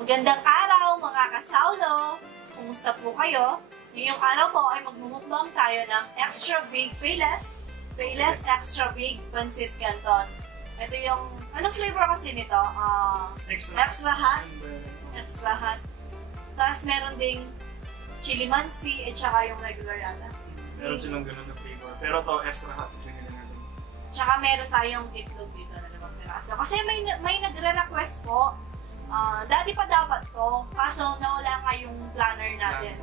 Magandang araw mga kasaulo! Kumusta po kayo? Ngayong araw po ay magmumukbang tayo ng extra big Payless extra big pancit canton. Ito yung, anong flavor kasi nito? Extra hot. Extra hot. Tapos meron ding chili mansi at saka yung regular yata. Meron silang ganun na flavor. Pero to extra hot. Tsaka meron tayong itlog dito na limang piraso. Kasi may nagre-request po. Dati pa dapat to, kaso nawala nga yung planner natin.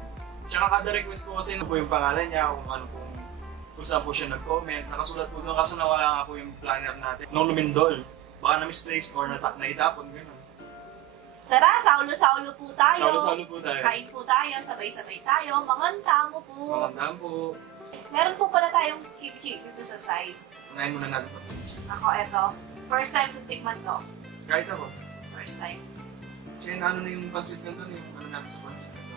Tsaka kada request ko kasi po yung pangalan niya, kung saan po siya nag-comment. Nakasulat po doon kaso nawala nga po yung planner natin. Nung lumindol, baka na-misplaced or naitapon, gano'n. Tara, saulo-saulo po tayo. Saulo-saulo po tayo. Kain po tayo, sabay-sabay tayo. Manganta mo po. Magandaan po. Meron po pala tayong kimchi dito sa side. Unahin muna natin po kimchi. Ako, eto. First time ko tikman to. Kahit ako. First time. Siya, ano na yung pancit na doon, yung ano natin sa pancit na doon.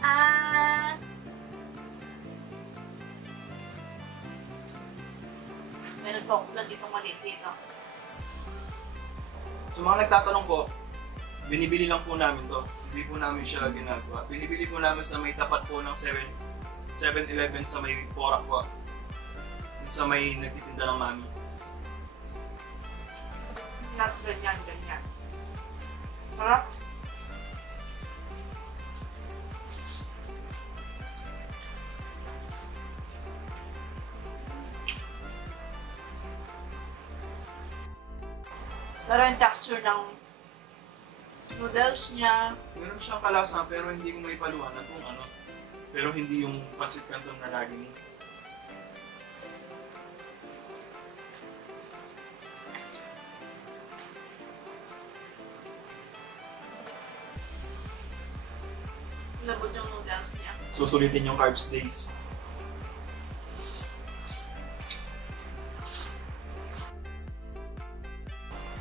Meron po akong ditong maliit dito. Sa mga nagtatanong po, binibili lang po namin to. Hindi po namin siya ginagawa. Binibili po namin sa may tapat po ng 7-Eleven sa may Porac po. Sa may nagtitinda ng mami. Not ganyan. Sarap. Pero yung texture ng noodles niya. Meron siyang kalasa pero hindi ko may paluhanan kung ano. Pero hindi yung pancit canton na lagi niya. Labot yung noodles niya. Susulitin yung carbs days.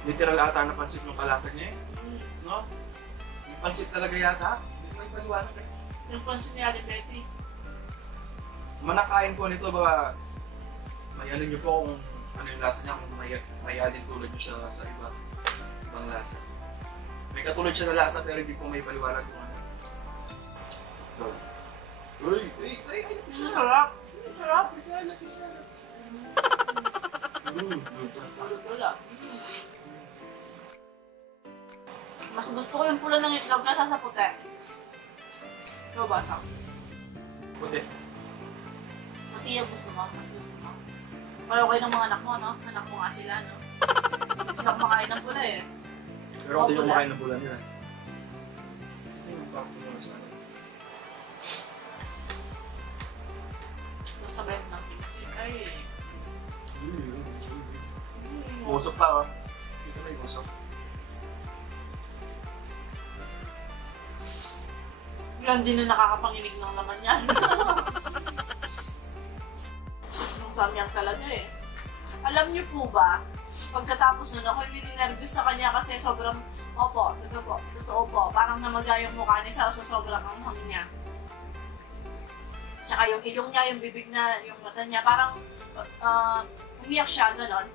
Literal ata na pansit yung kalasag niya eh. No? Yung pansit talaga yata. Hindi may paliwanag eh. Yung pansit niya ni Betty. Manakain po nito baka may ano nyo po kung ano yung lasa niya, kung may alin tulad nyo siya sa ibang lasa. May katulad siya na lasa pero hindi po may paliwanag kung ano. So, uy! Sarap! Sarap! Luto. Mas gusto ko yung pula ng itlog kaysa sa puti. Ikaw ba, Sam? Puti. Puti yung gusto mo, mas gusto mo. Pero okay ng mga anak mo, no? Anak mo nga sila, no? Hindi sila kumakain ng pula eh. Pero ito yung makain ng pula nila. Masabay mo ng kimchi. Ay. Usok pa oh. Dito may usok. Yan din na nakakapanginig ng laman yan. Yung samyang talaga eh. Alam niyo po ba, pagkatapos nun ako hindi nervous sa kanya kasi sobrang, totoo po, parang namaga yung mukha niya sa sobrang anghang niya. Tsaka yung ilong niya, yung bibig na, yung mata niya, parang umiyak siya, ganon.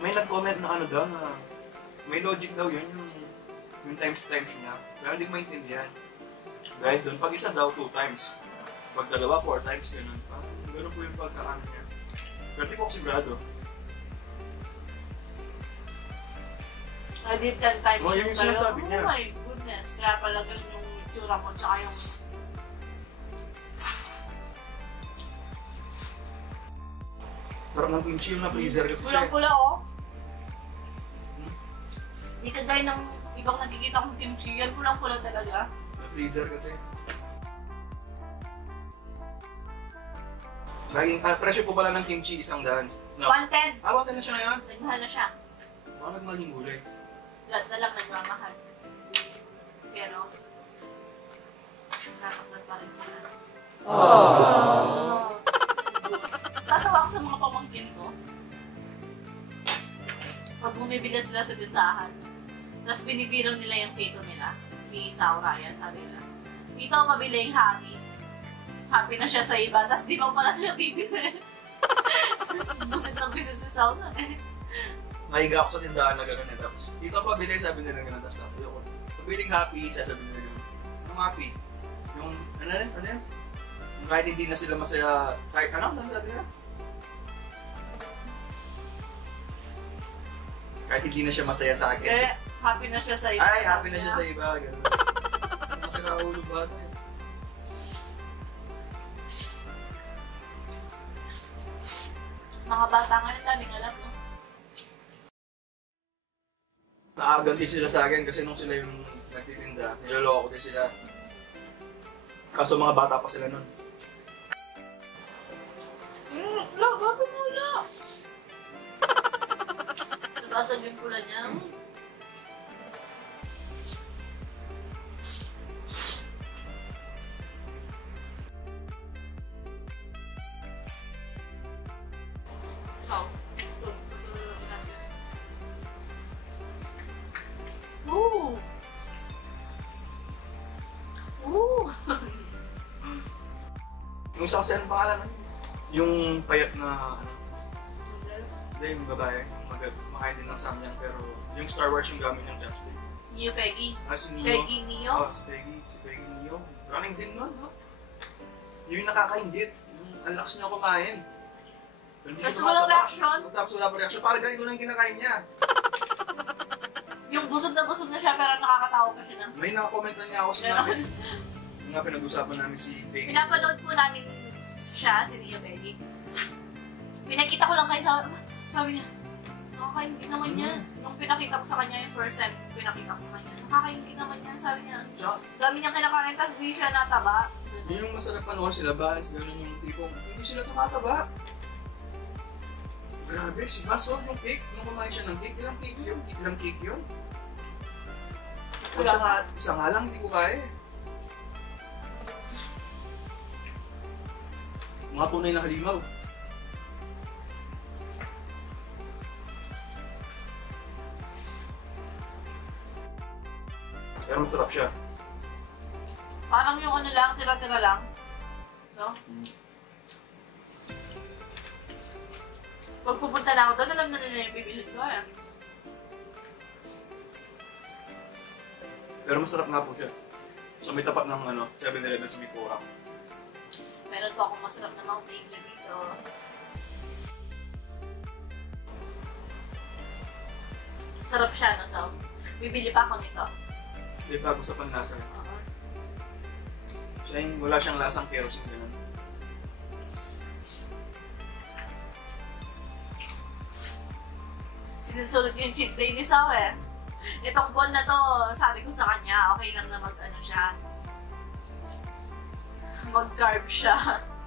May nag-comment na ano daw na may logic daw yun, yung times niya. Pero hindi ko maintindihan. Dahil doon, pag isa daw, 2 times. Pag dalawa, 4 times, gano'n. Gano'n po yung pagkaano niya. Pero di ko sigurado. I did 10 times yun yung sinasabi niya. Oh my goodness. Kaya pala ganun yung itsura mo, tsaka yung... Sarap ng kimchi yung na-freezer kasi siya. Pulang-pula oh. Hindi kagaya ng ibang nakikita kong kimchi, yan pulang-pula talaga. Na-freezer kasi. Laging, presyo po pala ng kimchi, 100. No. 110. 110 na siya ngayon? Nagmahal na siya. Baka nagmahal yung gulay. Lahat na lang nagmamahal. Pero, nasasaktan pa rin sila. Oh. Tatawa ko sa mga pamangkin ko. Pag bumibila sila sa tindahan, tapos binibiro nila yung tito nila, si Saura yan, sabi nila. Dito pabili yung happy. Happy na siya sa iba, tapos di mo pala sila bibili. Busit na busit si Saura. mahiga ako sa tindahan na gano'n. Tapos, dito pabili, sabi nila gano'n. Tapos tayo ko. Pabiling happy, sasabi nila gano'n. Yung happy. Yung, ano yan? Kahit hindi na sila masaya, kahit ano sabi nila? Kahit hindi na siya masaya sa akin. Happy na siya sa iba. Ay, happy na siya sa iba. Gano'n. Kasi nakahulog ba tayo? Mga bata ngayon, daming alam, no? Nakakaganti sila sa akin kasi nung sila yung nagtitinda, niloloko ko din sila. Kaso mga bata pa sila nun. Bakit mo wala? Nabasag yung pula niya. Yung isa kasi, anong pangalan? Yung payat na, ano? Hindi, yung babae. Makain din ng samyang, pero yung Star Wars yung gamit ng chopstick. Neo Peggy. Si Neo. Peggy Neo? Oo, si Peggy Neo. Running din nun, no? Yung nakakaingit. Ang lakas niya kumain. Tapos walang reaction? Tapos wala pa reaction. Parang ganito lang yung kinakain niya. Yung busog na siya pero nakakatawa pa siya na. May nakakomment na niya ako sa namin. Yung nga pinag-usapan namin si Peggy. Pinapanood po namin siya, si Neo Peggy. Pinakita ko lang kayo sabi niya, nakakaingit naman yan. Nung pinakita ko sa kanya yung first time, pinakita ko sa kanya, nakakaingit naman yan, sabi niya. Dami niyang kinakain, tapos di siya nataba. Yun yung masarap panoorin sila, Vance, gano'n yung tipong, hindi sila tumataba. Grabe, si Baso, yung cake, nung kumain siya ng cake, ilang cake yun? Isa nga lang, hindi ko kaya eh. Mga tunay na halimaw. Pero masarap siya. Parang yung ano lang, tira-tira lang. No? Pag pupunta na ako doon, alam na nila yung bibilin ko eh. Pero masarap nga po siya. So may tapat ng 7-Eleven sa Mikura. Meron po akong masarap na Mount Angel dito. Sarap siya, no? So, bibili pa ako nito. Hindi pa ako sa panlasa. Siya yung wala siyang lasang kerosene ganun. Sinusunod yung cheat day ni Sao eh. Itong buwan na to, sabi ko sa kanya, okay lang na mag-carb siya.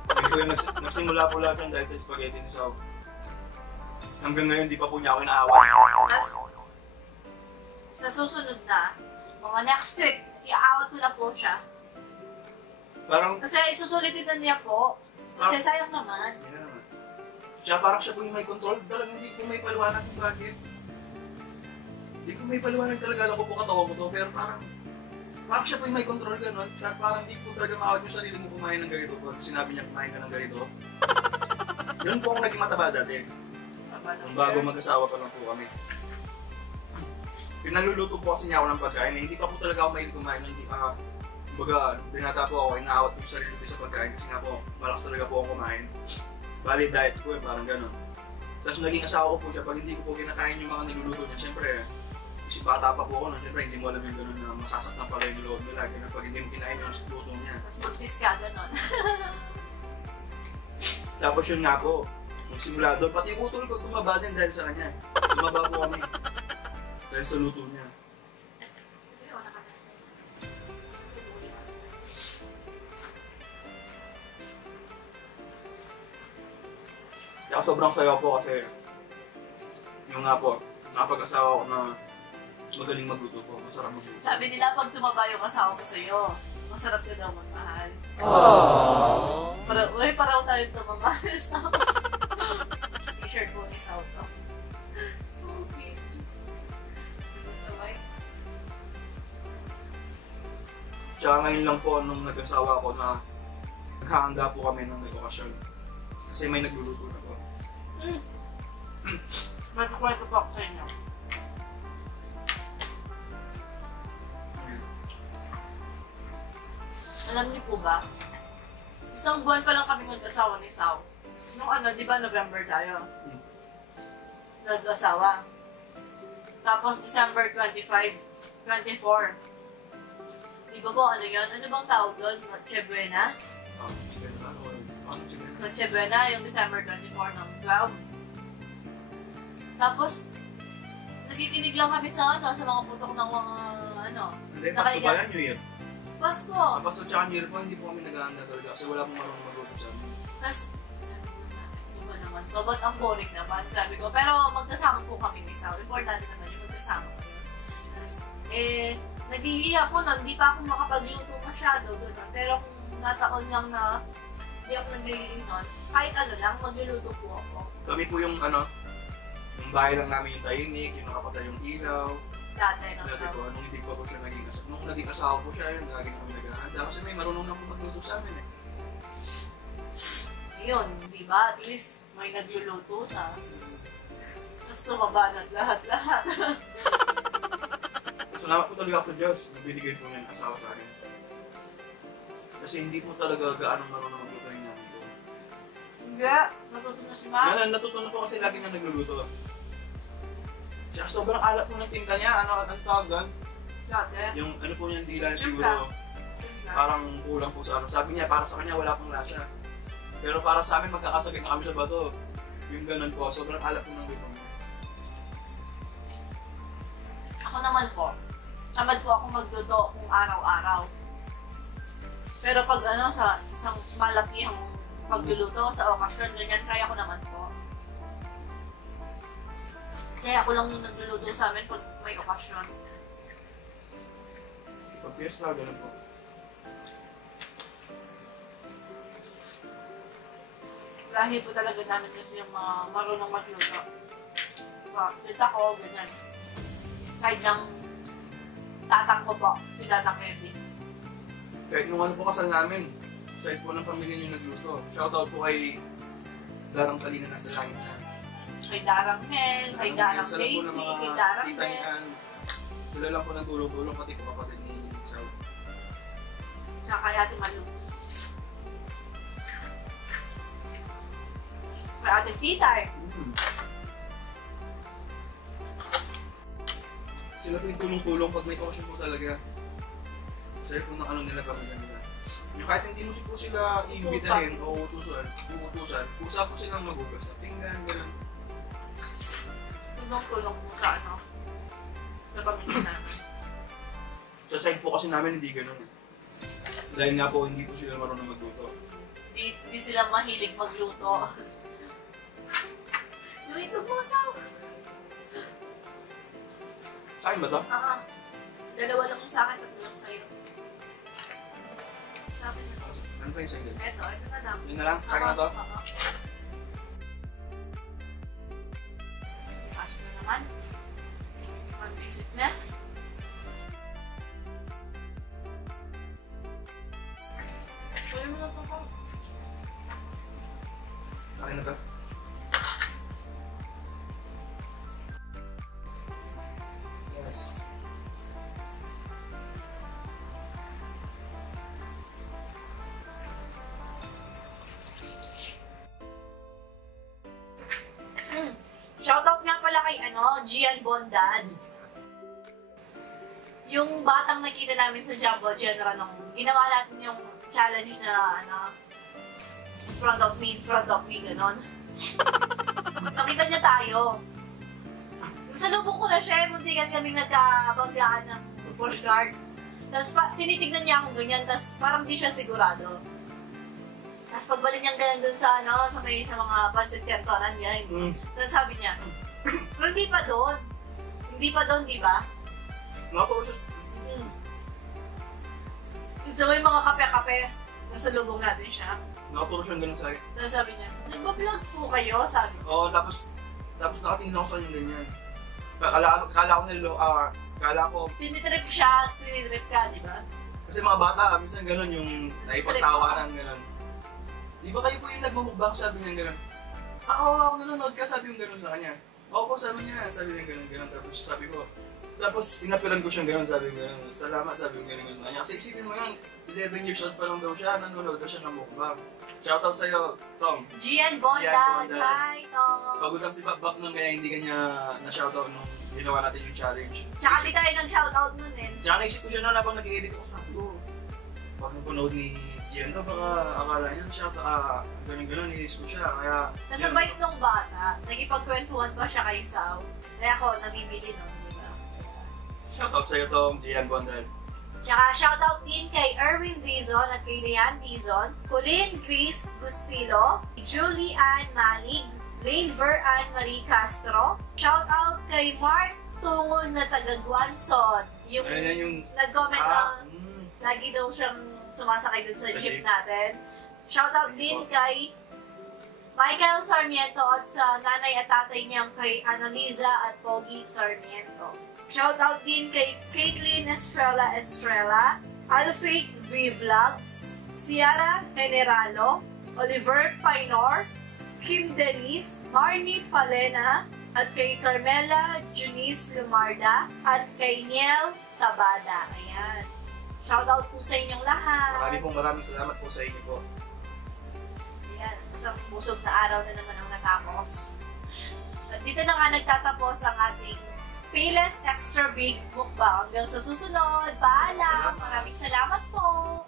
Hindi ko yung nagsimula po lahat yan dahil sa spaghetti ni Sao. Hanggang ngayon, di pa po niya ako inaawan. Tapos, sa susunod na, mga next week, iaawat ko na po siya. Parang, kasi isusulitin na niya po. Kasi sayang naman. Yeah. Siya parang siya po yung may control. Talagang hindi ko may paliwanag kung bakit. Hindi ko may paliwanag talaga. Alam ko po katawan ko to. Pero parang siya po yung may control gano'n. Kaya parang hindi po talaga makawad yung sarili mo kumain ng ganito. Pag sinabi niya kumain ka ng ganito. Yun po akong naging mataba dati. Bago mag-asawa pa lang po kami. Pinaluluto po kasi niya ako ng pagkain. Hindi pa po talaga ako mahilig kumain. Hindi pa, kumbaga, binata po ako, inaawat po yung sarili ko sa pagkain. Kasi nga po, malakas talaga po ako kumain. Bali, diet ko parang gano'n. Tapos naging asawa ko po siya, pag hindi ko po kinakain yung mga niluluto niya, siyempre, kasi bata pa po ako, siyempre hindi mo alam yung gano'n na masasaktan pala yung loob nila. Kaya pag hindi mo kinain yung luto niya. Mas buntis ka, gano'n. Tapos yun nga po, magsimula doon, pati yung utol ko tumaba din dahil sa kanya. Tumaba po kami. Dahil sa luto niya. Kaya sobrang sayo po kasi yung nga po, napag-asawa ko na magaling magluto po, masarap magluto. Sabi nila pag tumaba yung asawa ko sa'yo, masarap ka daw magmahal. Aww. Paraw tayo tumaba sa t-shirt po ni Sauto. Okay. Sabay. Tsaka ngayon lang po nung nag-asawa ko na naghahanda po kami ng may okasyon. Kasi may nagluluto na po. Magkukwento po ako sa inyo. Alam niyo po ba, isang buwan pa lang kami mag-asawa ni Sao. Nung di ba November tayo? Nag-asawa. Tapos December 25, 24. Di ba po ano yun? Ano bang tawag doon? Noche Buena? Noche Buena, yung December 24 ng 12. Tapos, nakikinig lang kami sa sa mga putok ng mga Hindi, Pasko ba yan, New Year? Pasko! Ang Pasko tsaka New Year po, hindi po kami nag-aanda talaga kasi wala pong marunong magluto sa amin. Tapos, sabi ko na, iba naman to, ba't ang boring naman? Sabi ko, pero magkasama po kami ni Sao. Importante naman yung magkasama ko. Tapos, naglilihi ako na, hindi pa ako makapagluto masyado doon. Pero kung nataon lang na hindi ako naglilihi nun, kahit lang, magluluto po ako. Kami po yung yung bahay lang namin yung tahimik, yung nakapatay yung ilaw. Dati Dati po, nung hindi pa po siya naging asawa. Nung naging asawa po siya, yun, lagi na kami naghahanda. Kasi may marunong na po magluto sa amin eh. Yun, di ba? At least may nagluluto na. Tapos tumaba na lahat-lahat. Salamat po talaga ako sa Diyos. Nabinigay po niya yung asawa sa akin. Kasi hindi po talaga gaano marunong magluto yung namin ko. Hindi, natuto na si Ma. Natutunan po kasi lagi na nagluluto. Tsaka sobrang alat po ng tinta niya. Ang tawag doon? Dati. Yung po niya, hindi lang siguro parang kulang po sa Sabi niya, para sa kanya wala pong lasa. Pero para sa amin, magkakasagay na kami sa bato. Yung ganun po, sobrang alat po ng luto niya. Ako naman po, tamad po ako magluto kung araw-araw. Pero pag sa isang malakihang pagluluto sa okasyon, ganyan, kaya ko naman po. Kasi ako lang yung nagluluto sa amin pag may okasyon. Pag fiesta, ganun po. Dahil po talaga namin kasi yung mga marunong magluto. Kita ko, ganyan. Side ng tatang ko po, si Tatang Eddie. Kahit nung po kasal namin, side po ng pamilya niyo nagluto. Shoutout po kay Darang Kalina na sa langit na. Kay Darang Hel, kay Darang Daisy, kay Darang Hel. Sila lang po nagtulong-tulong, pati po kapatid ni Sao. Tsaka kay Ate Malu. Kay Ate Titay. Sila po yung tulong-tulong pag may okasyon po talaga. Sila po ng nila kami nila. Yung kahit hindi mo po sila iimbitahin o utusan, kusa po silang magugas sa pinggan, gano'n. Tulong-tulong po sa pamilya namin. Sa side po kasi namin hindi gano'n. Dahil nga po hindi po sila marunong magluto. Hindi sila mahilig magluto. Yung itlog mo, Sao. Sa akin ba ito? Dalawa lang yung sa akin, tatlo lang sa'yo. Sabi na. Ano pa yung sa'yo? Ito na lang. Yun na lang? Sa akin na to? Pasok na naman. One basic mess. Pwede mo na ito po. Akin na to? Yes. Shoutout nga pala kay Gian Bondan. Yung batang nakita namin sa Jumbo General nung ginawa natin yung challenge na front of me, ganon. Nakita niya tayo. Salubong ko na siya, muntikan kaming nagkabanggaan ng push guard. Tapos tinitignan niya akong ganyan, tapos parang di siya sigurado. Tapos pagbalik niyang ganyan dun sa mga pancit cantonan niya, tapos sabi niya, pero hindi pa doon. Hindi pa doon, di ba? Nakaturo siya. So may mga kape-kape, nasa lubong natin siya. Nakaturo siya ganun sa akin. Tapos sabi niya, nagpa-vlog po kayo, sabi ko. Oo, tapos nakatingin ako sa kanya ganyan. Kala ko, Tinitrip siya, tinitrip ka, di ba? kasi mga bata, minsan ganun yung naipagtawanan, ganun. Di ba kayo po yung nagmumukbang, sabi niya ganun? Oo, ako nanonood ka, sabi yung ganun sa kanya. Opo, sabi niya ganun. Tapos sabi ko, inapilan ko siyang ganun, sabi ko ganun. Salamat, sabi ko ganun sa kanya. Kasi isipin mo yun, 11 years old pa lang daw siya, nanonood daw siya ng mukbang. Shoutout sa'yo, Tom. Gian Bondan. Hi, Tom. Pagod lang si Bak nun, kaya hindi kanya na-shoutout nung ginawa natin yung challenge. Tsaka di tayo nag-shoutout nun eh. Tsaka naisip ko siya na habang nag-edit ako, sabi ko, pag napanood ni Gian to, baka akala niya shoutout, ganun, niisip ko siya. Kaya, Nasabay nung bata, nagipagkwentuhan pa siya kay Sao. Kaya ako, nabibili nun, di ba? shoutout sa'yo, Tom, Gian Bondan. Tsaka shoutout din kay Erwin Dizon at kay Diane Dizon, Colleen Chris Gustilo, Julie Ann Malig, Lane Ver Ann Marie Castro. Shoutout kay Mark Tungon na taga Guanson. Yung nag-comment na lagi daw siyang sumasakay dun sa jeep natin. Shoutout din kay Michael Sarmiento at sa nanay at tatay niyang kay Annalisa at Pogi Sarmiento. Shoutout din kay Caitlin Estrella, Alfred V Vlogs, Ciara Generalo, Oliver Painor, Kim Denise, Marnie Palena, at kay Carmela Junice Lumarda, at kay Niel Tabada. Ayan. Shoutout po sa inyong lahat. Maraming salamat po sa inyo po. Ayan. Isang busog na araw na naman ang natapos. At dito na nga nagtatapos ang ating Payless Extra Big Mukbang. Hanggang sa susunod. Paalam! Maraming salamat po!